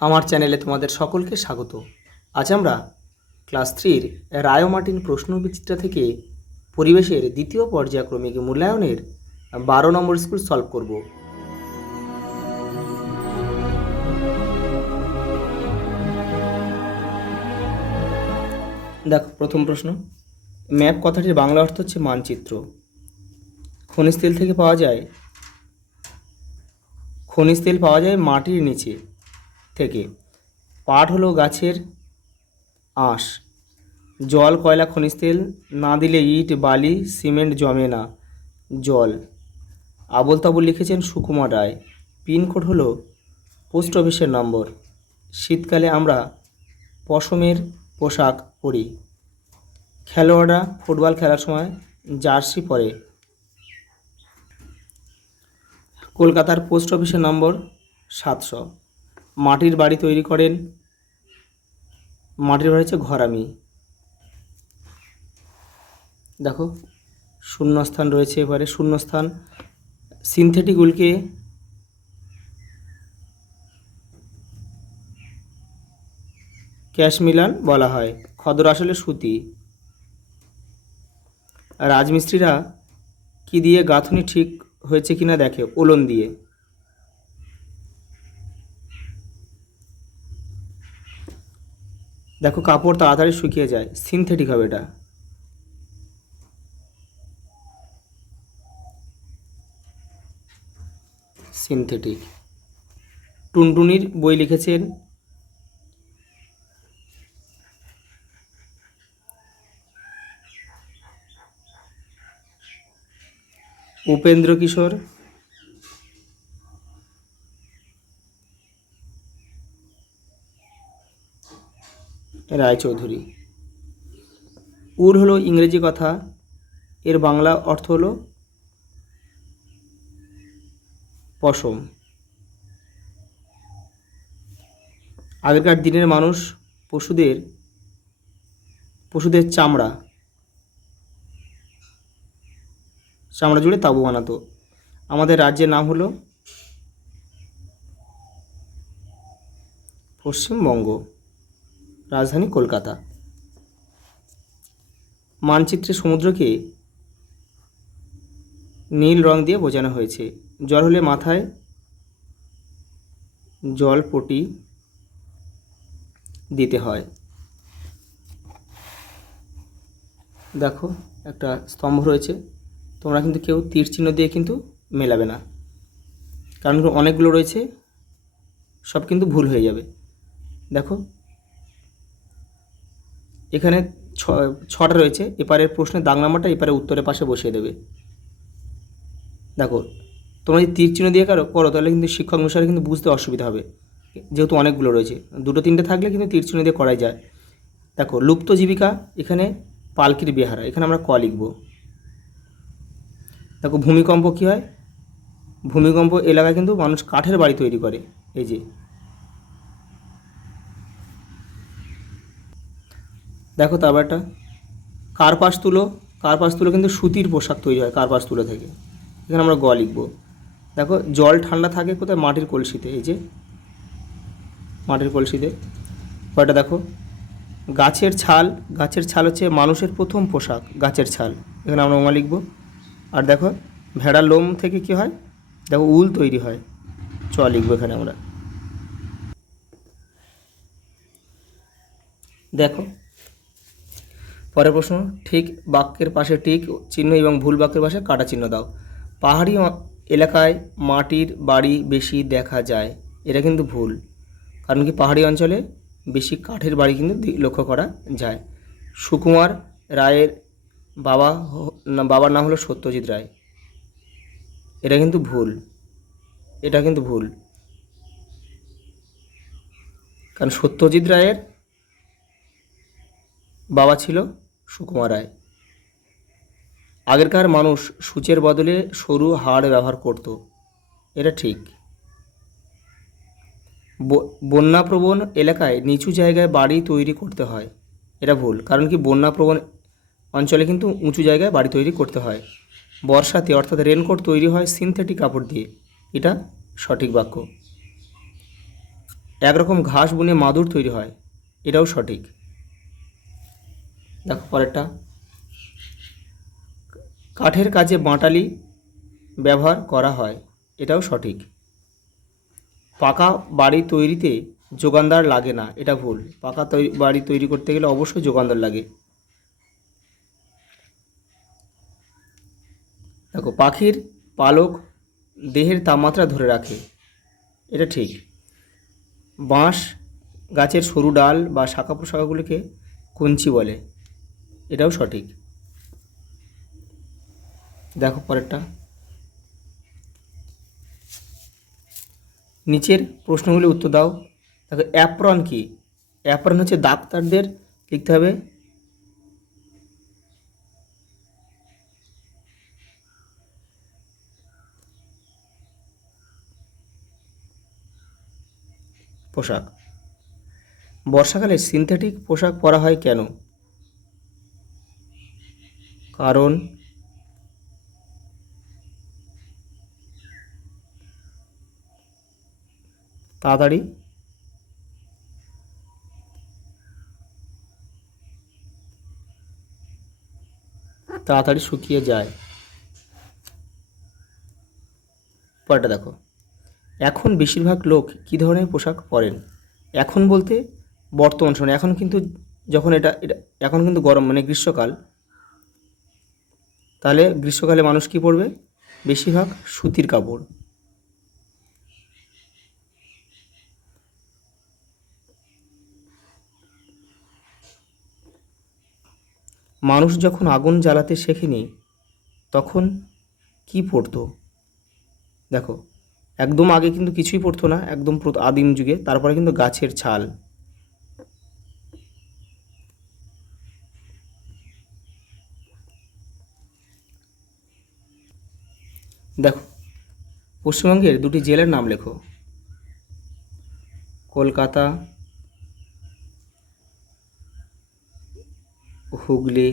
আমার চ্যানেলে তোমাদের সকলকে স্বাগত। আজ আমরা ক্লাস 3-র রায় ও মার্টিন প্রশ্নবিচিত্রা থেকে পরিবেশের দ্বিতীয় পর্যায়ক্রমিক মূল্যায়নের 12 নম্বর স্কুল সলভ করব। দেখো, প্রথম প্রশ্ন। ম্যাপ কথাটির বাংলা অর্থ হচ্ছে মানচিত্র। খনিজ তেল পাওয়া যায় মাটির নিচে থেকে। পাট হলো গাছের আঁশ। জল, কয়লা, খনিজ তেল না দিলে ইট, বালি, সিমেন্ট জমে না। জল। আবোল তাবোল লিখেছেন সুকুমার রায়। পিনকোড হলো পোস্ট অফিসের নম্বর। শীতকালে আমরা পশমের পোশাক পরি। খেলোয়াড়রা ফুটবল খেলার সময় জার্সি পরে। কলকাতার পোস্ট অফিসের নম্বর 700। মাটির বাড়ি তৈরি করেন। মাটির বাড়ি হচ্ছে ঘরামি। দেখো, শূন্যস্থান রয়েছে। এবারে শূন্যস্থান। সিনথেটিক উলকে ক্যাশমিলান বলা হয়। খদর আসলে সুতি। রাজমিস্ত্রিরা কি দিয়ে গাঁথুনি ঠিক হয়েছে কিনা দেখে? উলন দিয়ে। দেখো, কাপড় তাড়াতাড়ি শুকিয়ে যায়। সিনথেটিক হবে এটা। সিনথেটিক। টুনটুনির বই লিখেছেন উপেন্দ্র কিশোর রায়চৌধুরী। উল হলো ইংরেজি কথা। এর বাংলা অর্থ হলো পশম। আগেকার দিনের মানুষ পশুদের চামড়া জুড়ে তাঁবু বানাতো। আমাদের রাজ্যের নাম হলো পশ্চিমবঙ্গ। রাজধানী কলকাতা। মানচিত্রে সমুদ্রকে নীল রং দিয়ে বোঝানো হয়েছে। জ্বর হলে মাথায় জলপটি দিতে হয়। দেখো, একটা স্তম্ভ রয়েছে। তোমরা কিন্তু কেউ তীর চিহ্ন দিয়ে কিন্তু মেলাবে না, কারণ অনেকগুলো রয়েছে, সব কিন্তু ভুল হয়ে যাবে। দেখো, এখানে ছটা রয়েছে। এপারের প্রশ্নের দাগ নাম্বারটা এপারে উত্তরের পাশে বসিয়ে দেবে। দেখো, তোমরা যদি তীর চিহ্ন দিয়ে করো তাহলে কিন্তু শিক্ষক অনুসারে কিন্তু বুঝতে অসুবিধা হবে, যেহেতু অনেকগুলো রয়েছে। দুটো তিনটে থাকলে কিন্তু তীর চিহ্ন দিয়ে করাই যায়। দেখো, লুপ্ত জীবিকা, এখানে পালকির বেহারা, এখানে আমরা ক লিখব। দেখো, ভূমিকম্প কী হয়? ভূমিকম্প এলাকায় কিন্তু মানুষ কাঠের বাড়ি তৈরি করে। এই যে দেখো, তারপর একটা কার্পাস তুলো কিন্তু সুতির পোশাক তৈরি হয় কার্পাস তুলো থেকে। এখানে আমরা গ লিখব। দেখো, জল ঠান্ডা থাকে কোথায়? মাটির কলসিতে। এই যে মাটির কলসিতে। কয়টা দেখো, গাছের ছাল হচ্ছে মানুষের প্রথম পোশাক। গাছের ছাল, এখানে আমরা ওমা লিখব। আর দেখো, ভেড়ার লোম থেকে কি হয়? দেখো, উল তৈরি হয়। চ লিখবো এখানে আমরা। দেখো, পরের প্রশ্ন। ঠিক বাক্যের পাশে টিক চিহ্ন এবং ভুল বাক্যের পাশে কাটা চিহ্ন দাও। পাহাড়ি এলাকায় মাটির বাড়ি বেশি দেখা যায়। এটা কিন্তু ভুল, কারণ কি পাহাড়ি অঞ্চলে বেশি কাঠের বাড়ি কিন্তু লক্ষ্য করা যায়। সুকুমার রায়ের বাবার নাম হলো সত্যজিৎ রায়। এটা কিন্তু ভুল, কারণ সত্যজিৎ রায়ের বাবা ছিল সুকুমার রায়। আগেরকার মানুষ সূচের বদলে সরু হাড় ব্যবহার করত। এটা ঠিক। বন্যাপ্রবণ এলাকায় নিচু জায়গায় বাড়ি তৈরি করতে হয়। এটা ভুল, কারণ কি বন্যাপ্রবণ অঞ্চলে কিন্তু উঁচু জায়গায় বাড়ি তৈরি করতে হয়। বর্ষাতে অর্থাৎ রেনকোট তৈরি হয় সিনথেটিক কাপড় দিয়ে। এটা সঠিক বাক্য। একরকম ঘাস বুনে মাদুর তৈরি হয়, এটাও সঠিক। দেখো পরেরটা, কাঠের কাজে বাটালি ব্যবহার করা হয়, এটাও সঠিক। পাকা বাড়ি তৈরিতে যোগানদার লাগে না, এটা ভুল। পাকা বাড়ি তৈরি করতে গেলে অবশ্যই যোগানদার লাগে। দেখো পাখির পালক দেহের তাপমাত্রা ধরে রাখে, এটা ঠিক। বাঁশ গাছের সরু ডাল বা শাখা প্রশাখাগুলিকে কঞ্চি বলে, এটাও সঠিক। দেখো পরেরটা, নিচের প্রশ্নগুলি উত্তর দাও। দেখো অ্যাপ্রন কি? অ্যাপ্রন হচ্ছে ডাক্তারদের, লিখতে হবে পোশাক। বর্ষাকালে সিনথেটিক পোশাক পরা হয় কেন? কারণ তাড়াতাড়ি তাড়াতাড়ি শুকিয়ে যায়। পরেরটা দেখো, এখন বেশিরভাগ লোক কী ধরনের পোশাক পরেন? এখন বলতে বর্তমান সময়, এখন কিন্তু যখন এটা এটা এখন কিন্তু গরম মানে গ্রীষ্মকাল, তাহলে গ্রীষ্মকালে মানুষ কী পরবে? বেশিরভাগ সুতির কাপড়। মানুষ যখন আগুন জ্বালাতে শেখেনি তখন কি পড়তো? দেখো একদম আগে কিন্তু কিছুই পড়তো না, একদম আদিম যুগে, তারপরে কিন্তু গাছের ছাল। দেখো পশ্চিমবঙ্গের দুটি জেলার নাম লেখো। কলকাতা, হুগলি,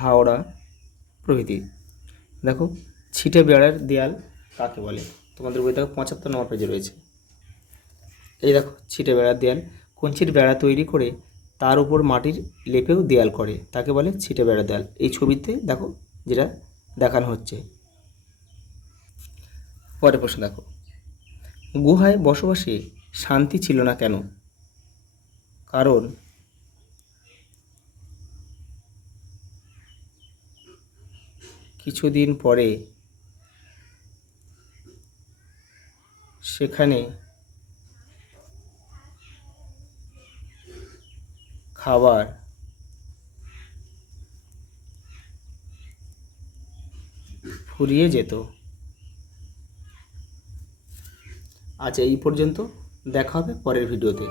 হাওড়া প্রভৃতি। দেখো ছিটে বেড়ার দেয়াল কাকে বলে? তোমাদের বই দেখো 75 নম্বর পেজে রয়েছে। এই দেখো ছিটে বেড়ার দেয়াল, কঞ্চির বেড়া তৈরি করে তার উপর মাটির লেপেও দেয়াল করে, তাকে বলে ছিটে বেড়া দেয়াল। এই ছবিতে দেখো যেটা দেখানো হচ্ছে। পরের প্রশ্ন দেখো, গুহায় বসবাসে শান্তি ছিল না কেন? কারণ কিছুদিন পরে সেখানে খাবার ফুরিয়ে যেত। আচ্ছা এই পর্যন্ত, দেখা হবে পরের ভিডিওতে।